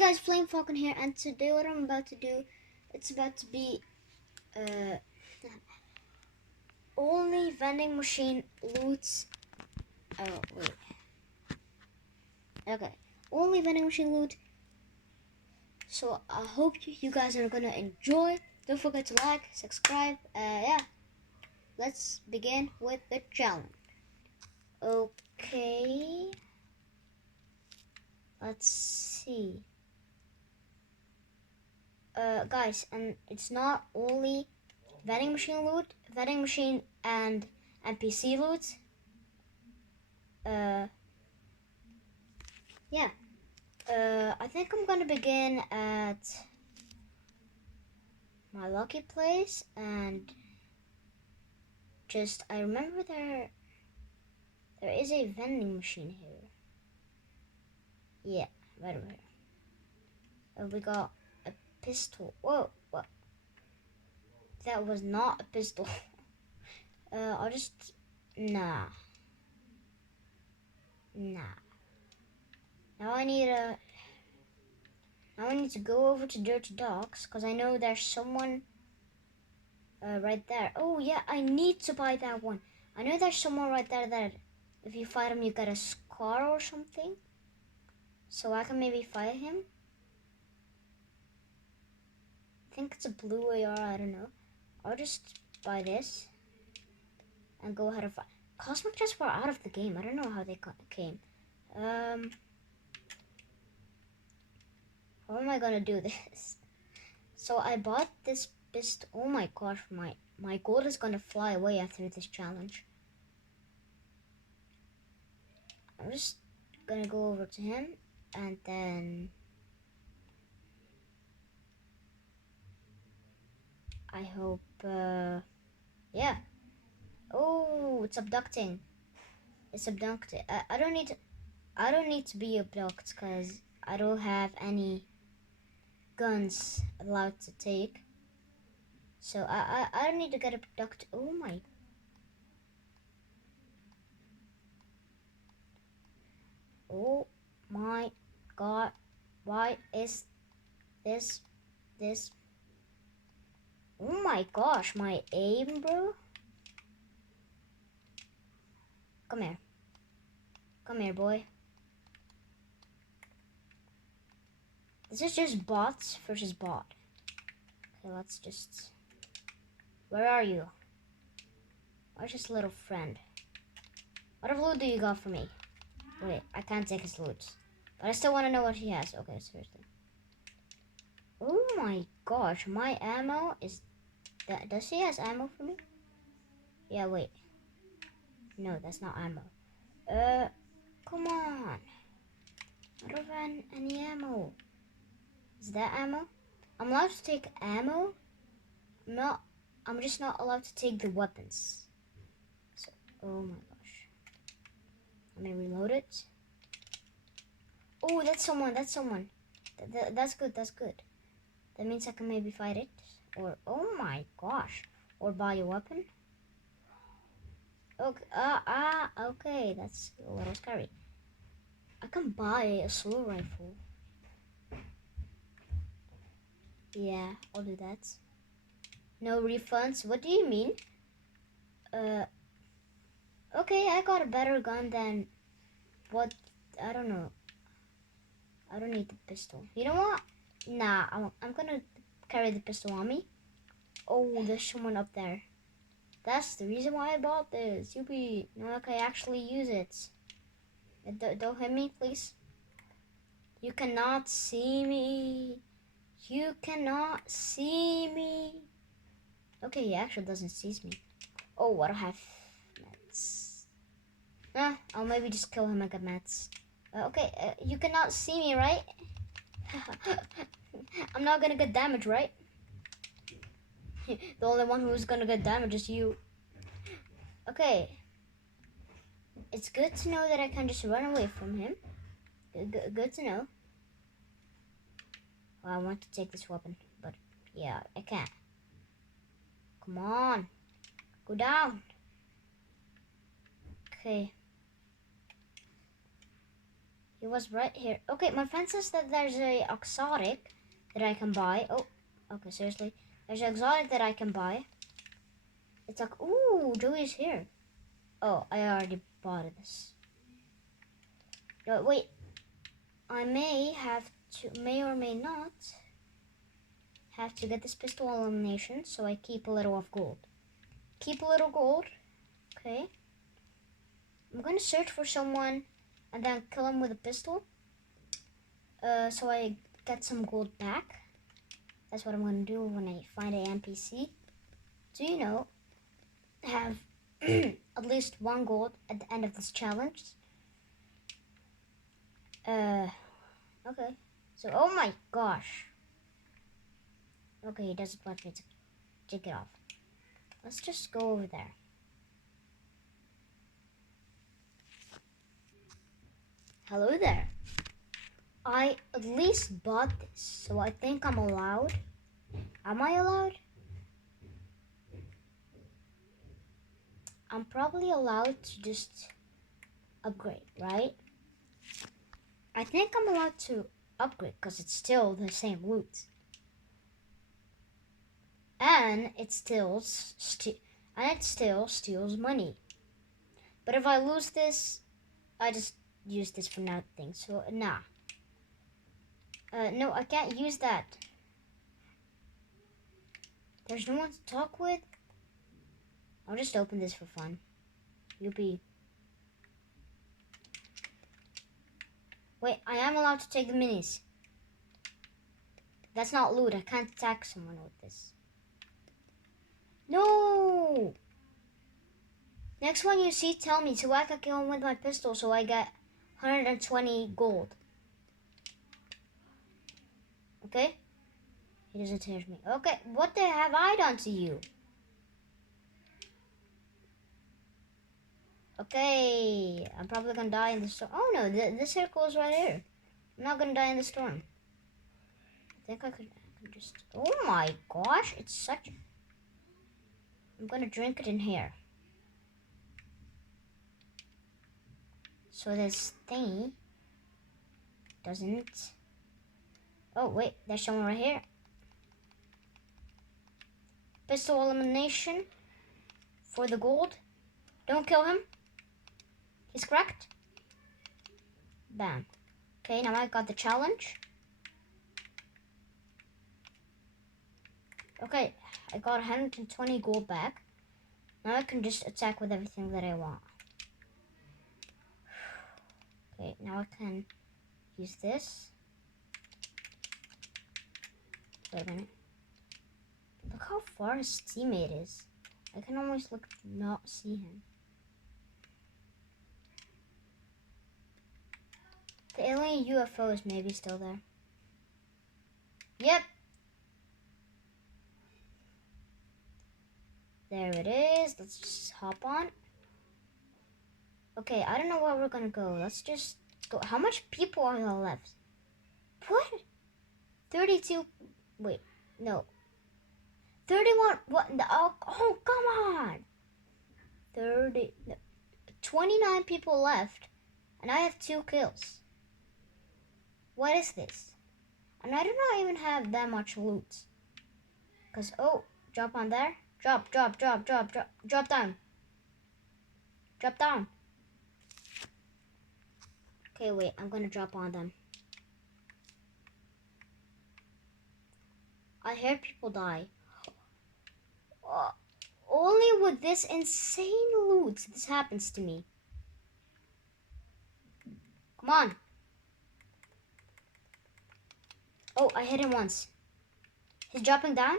Guys, Flame Falcon here, and today what I'm about to do, it's about to be only vending machine loots. Oh wait, okay, only vending machine loot. So I hope you guys are gonna enjoy. Don't forget to like, subscribe. Yeah, let's begin with the challenge. Okay, let's see. Guys, and it's not only vending machine loot, vending machine and NPC loot. Yeah. I think I'm gonna begin at my lucky place, and just I remember there is a vending machine here. Yeah, right over here. And we got a pistol. Whoa, what? That was not a pistol. I'll just nah. Now I need to go over to Dirty Docks because I know there's someone right there. Oh yeah, I need to buy that one. I know there's someone right there that if you fight him you get a scar or something. So I can maybe fight him. I think it's a blue AR, I don't know. I'll just buy this and go ahead and fight. Cosmic just were out of the game. I don't know how they came. How am I gonna do this? So I bought this pistol. Oh my gosh, my gold is gonna fly away after this challenge. I'm just gonna go over to him and then I hope yeah. Oh, it's abducting. It's abducted. I don't need to be abducted because I don't have any guns allowed to take. So I don't need to get abducted. Oh my. Oh my god. Why is this? Oh my gosh, my aim, bro. Come here. Come here, boy. This is just bots versus bot. Okay, let's just... Where are you? Where's this little friend? What loot do you got for me? Wait, I can't take his loot. But I still want to know what he has. Okay, seriously. Oh my gosh, my ammo is... Does he has ammo for me? Yeah, wait. No, that's not ammo. Come on. I don't have any ammo. Is that ammo? I'm allowed to take ammo. I'm just not allowed to take the weapons. So, oh my gosh. Let me reload it. Oh, that's someone. That's good. That means I can maybe fight it. Or, oh my gosh. Or buy a weapon. Okay, okay. That's a little scary. I can buy a assault rifle. Yeah, I'll do that. No refunds? What do you mean? Okay, I got a better gun than what? I don't know. I don't need the pistol. You know what? Nah, I'm gonna carry the pistol on me. Oh, there's someone up there. That's the reason why I bought this. Yuppie. Now I can actually use it. Don't hit me, please. You cannot see me. You cannot see me. Okay, he actually doesn't see me. Oh, what I have mats. I'll maybe just kill him and get mats. Okay, you cannot see me, right? I'm not gonna get damage, right? The only one who's gonna get damage is you. Okay. It's good to know that I can just run away from him. Good to know. Well, I want to take this weapon, but yeah, I can't. Come on. Go down. Okay. He was right here. Okay, my friend says that there's a exotic that I can buy. Oh, okay, seriously. There's an exotic that I can buy. It's like, ooh, Joey's here. Oh, I already bought this. No, wait. I may or may not have to get this pistol elimination, so I keep a little of gold. Keep a little gold. Okay. I'm gonna search for someone and then kill him with a pistol. So I get some gold back. That's what I'm gonna do when I find an NPC. Do you know, have at least 1 gold at the end of this challenge. Okay. So, oh my gosh. Okay, he doesn't want me to take it off. Let's just go over there. Hello there. I at least bought this, so I think I'm allowed. Am I allowed? I'm probably allowed to just upgrade, right? I think I'm allowed to upgrade because it's still the same loot. And it still steals money. But if I lose this, I just use this for nothing. So nah. No, I can't use that. There's no one to talk with. I'll just open this for fun. You'll Wait, I am allowed to take the minis. That's not loot. I can't attack someone with this. No! Next one you see, tell me so I can kill him with my pistol so I get 120 gold. Okay? He doesn't hear me. Okay, what the have I done to you? Okay, I'm probably gonna die in the storm. Oh no, this circle is right here. I'm not gonna die in the storm. I think I could just... Oh my gosh, it's such... I'm gonna drink it in here. So this thing doesn't... Oh wait, there's someone right here. Pistol elimination for the gold. Don't kill him. He's cracked. Bam. Okay, now I got the challenge. Okay, I got 120 gold back. Now I can just attack with everything that I want. Okay, now I can use this. Wait a minute. Look how far his teammate is. I can almost not see him. The alien UFO is maybe still there. Yep. There it is. Let's just hop on. Okay, I don't know where we're gonna go. Let's just go. How much people are there left? What? 32. Wait, no. 31. What? Oh, come on. 30. No, 29 people left, and I have 2 kills. What is this? And I do not even have that much loot. Cause drop on there. Drop down. Drop down. Okay, wait, I'm gonna drop on them. I hear people die. Only with this insane loot, this happens to me. Come on. Oh, I hit him once. He's dropping down.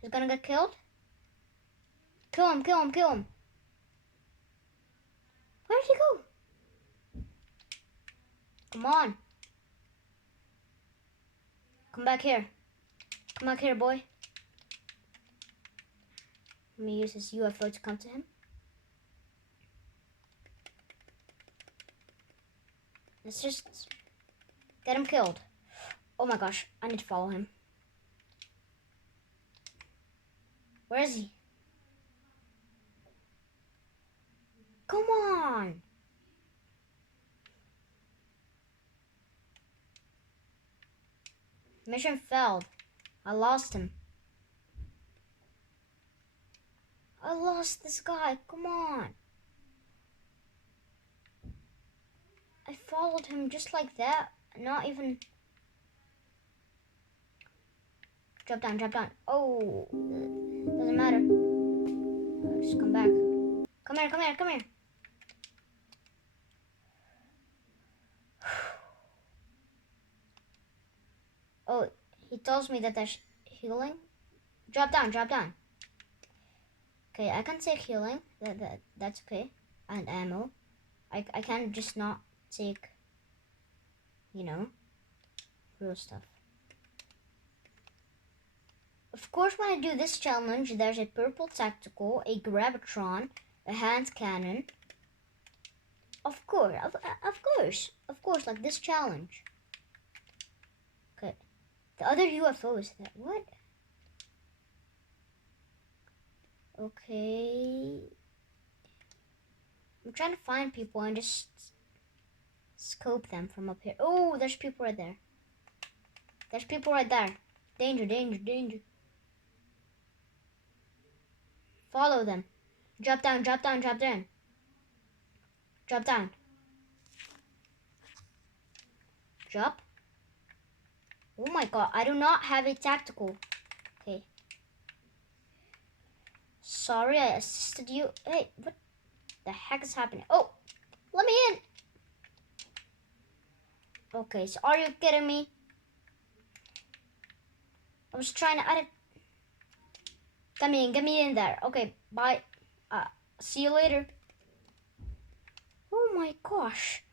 He's gonna get killed. Kill him. Where did he go? Come on. Come back here. Come back here, boy. Let me use this UFO to come to him. Let's just get him killed. Oh my gosh, I need to follow him. Where is he? Come on. Mission failed. I lost him. I lost this guy. Come on. I followed him just like that. Not even... Drop down, drop down. Oh, doesn't matter. Just come back. Come here, come here, come here. Oh, he tells me that there's healing. Drop down, drop down. Okay, I can take healing. That's okay. And ammo. I can just not take, you know, real stuff. Of course, when I do this challenge, there's a purple tactical, a gravitron, a hand cannon. Of course, of course, like this challenge. Okay, the other UFO is there. What? Okay, I'm trying to find people and just scope them from up here. Oh, there's people right there. There's people right there. Danger, danger, danger. Follow them. Drop down, drop down, drop down. Drop down. Drop. Oh my god, I do not have a tactical. Okay. Sorry, I assisted you. Hey, what the heck is happening? Oh, let me in. Okay, so are you kidding me? I was trying to edit. Get me in there. Okay, bye. See you later. Oh my gosh.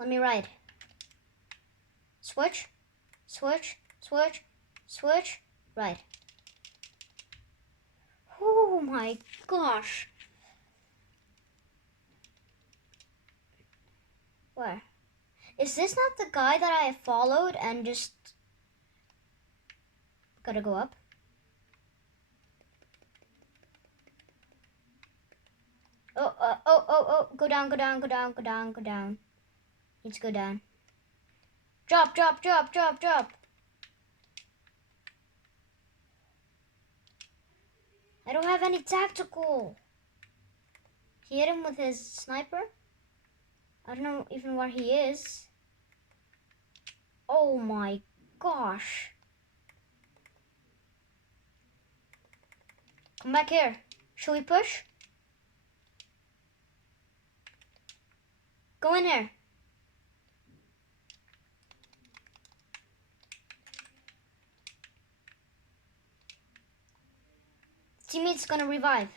Let me ride. Switch, switch, switch, switch, ride. Oh my gosh. Where? Is this not the guy that I followed and just gotta go up? Oh, go down, go down, go down, go down, go down. Need to go down. Drop, drop, drop, drop, drop. I don't have any tactical. He hit him with his sniper. I don't know even where he is. Oh my gosh. Come back here. Shall we push? Go in here. Teammate's gonna revive.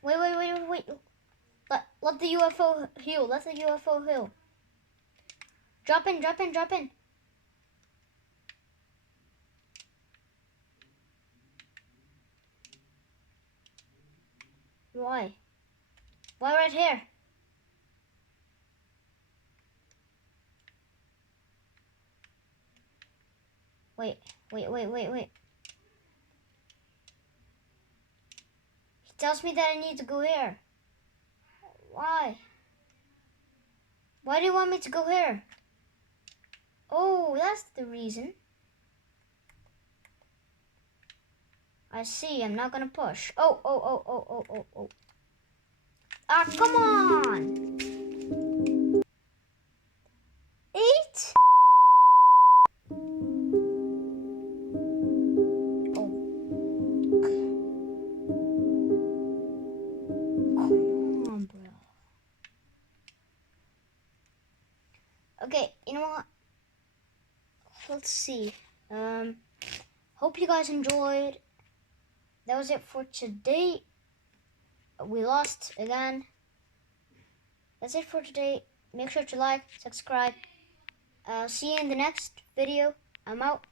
Wait. Let the UFO heal. Let the UFO heal. Drop in, drop in, drop in. Why? Why right here? Wait. He tells me that I need to go here. Why? Why do you want me to go here? Oh, that's the reason. I see, I'm not gonna push. Oh. Ah, come on! 8? Oh. Come on, bro. Okay, you know what? Let's see. Hope you guys enjoyed. That was it for today. We lost again. That's it for today. Make sure to like, subscribe. I'll see you in the next video. I'm out.